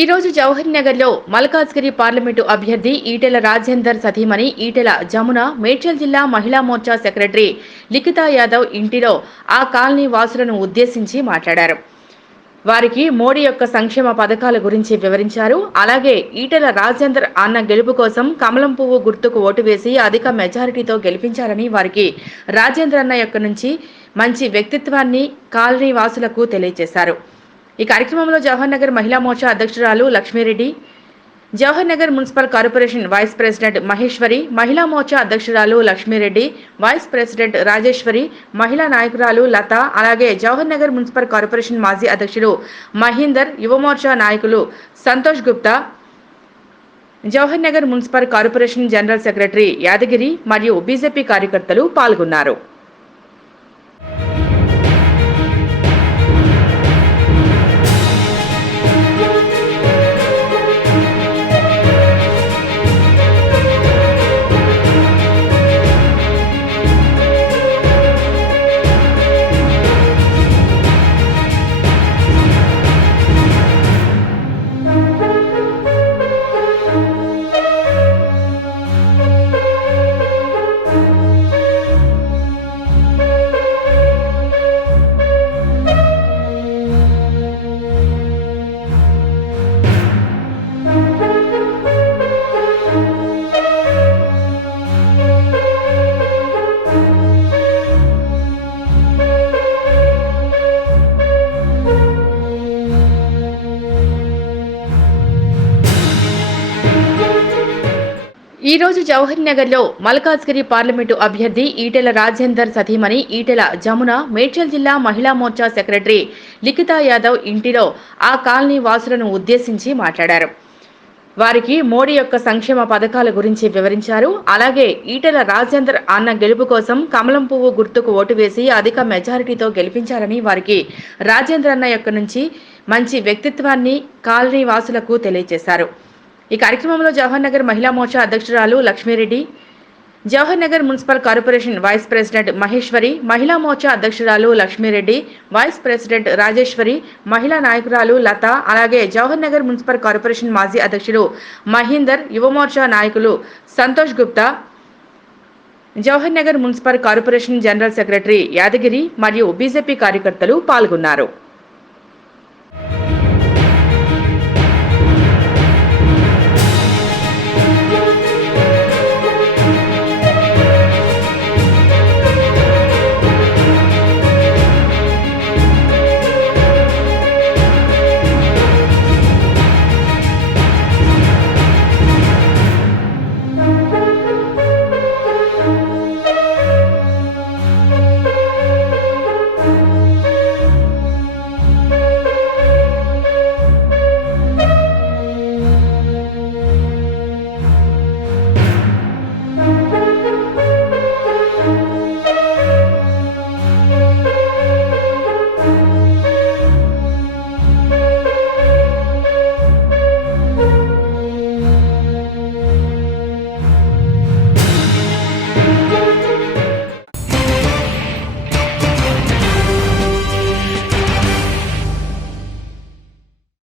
ఈ రోజు జవహర్ నగర్లో మల్కాజ్గిరి పార్లమెంటు అభ్యర్థి ఈటెల రాజేందర్ సతీమణి ఈటెల జమున మేడ్చల్ జిల్లా మహిళా మోర్చా సెక్రటరీ లిఖితా యాదవ్ ఇంటిలో ఆ కాలనీ వాసులను ఉద్దేశించి మాట్లాడారు. వారికి మోడీ యొక్క సంక్షేమ పథకాల గురించి వివరించారు. అలాగే ఈటెల రాజేందర్ అన్న గెలుపు కోసం కమలం పువ్వు గుర్తుకు ఓటు వేసి అధిక మెజారిటీతో గెలిపించాలని వారికి రాజేంద్ర అన్న యొక్క నుంచి మంచి వ్యక్తిత్వాన్ని కాలనీ వాసులకు తెలియజేశారు. ఈ కార్యక్రమంలో జవహర్ నగర్ మహిళా మోర్చా అధ్యక్షురాలు Lakshmireddy, Jawahar Nagar municipal corporation vice president Maheshwari, Mahila Morcha అధ్యక్షురాలు లక్ష్మీరెడ్డి, వైస్ ప్రెసిడెంట్ రాజేశ్వరి, మహిళా నాయకురాలు లత, అలాగే జవహర్ నగర్ మున్సిపల్ కార్పొరేషన్ మాజీ అధ్యక్షుడు మహీందర్, యువమోర్చా నాయకులు Santosh Gupta, Jawahar Nagar municipal corporation general secretary Yadagiri మరియు బీజేపీ కార్యకర్తలు పాల్గొన్నారు. ఈ రోజు జవహర్ నగర్లో మల్కాజ్గిరి పార్లమెంటు అభ్యర్థి ఈటెల రాజేందర్ సతీమణి ఈటెల జమున మేడ్చల్ జిల్లా మహిళా మోర్చా సెక్రటరీ లిఖితా యాదవ్ ఇంటిలో ఆ కాలనీ వాసులను ఉద్దేశించి మాట్లాడారు. వారికి మోడీ యొక్క సంక్షేమ పథకాల గురించి వివరించారు. అలాగే ఈటెల రాజేందర్ అన్న గెలుపు కోసం కమలం పువ్వు గుర్తుకు ఓటు వేసి అధిక మెజారిటీతో గెలిపించాలని వారికి రాజేంద్ర అన్న యొక్క నుంచి మంచి వ్యక్తిత్వాన్ని కాలనీ వాసులకు తెలియజేశారు. ఈ కార్యక్రమంలో జవహర్ నగర్ మహిళా మోర్చా అధ్యక్షురాలు Lakshmireddy, Jawahar Nagar municipal corporation vice president Maheshwari, Mahila Morcha అధ్యక్షురాలు లక్ష్మీరెడ్డి, వైస్ ప్రెసిడెంట్ రాజేశ్వరి, మహిళా నాయకురాలు లత, అలాగే జవహర్ నగర్ మున్సిపల్ కార్పొరేషన్ మాజీ అధ్యక్షుడు మహీందర్, యువమోర్చా నాయకులు Santosh Gupta, Jawahar Nagar municipal corporation general secretary Yadagiri మరియు బీజేపీ కార్యకర్తలు పాల్గొన్నారు.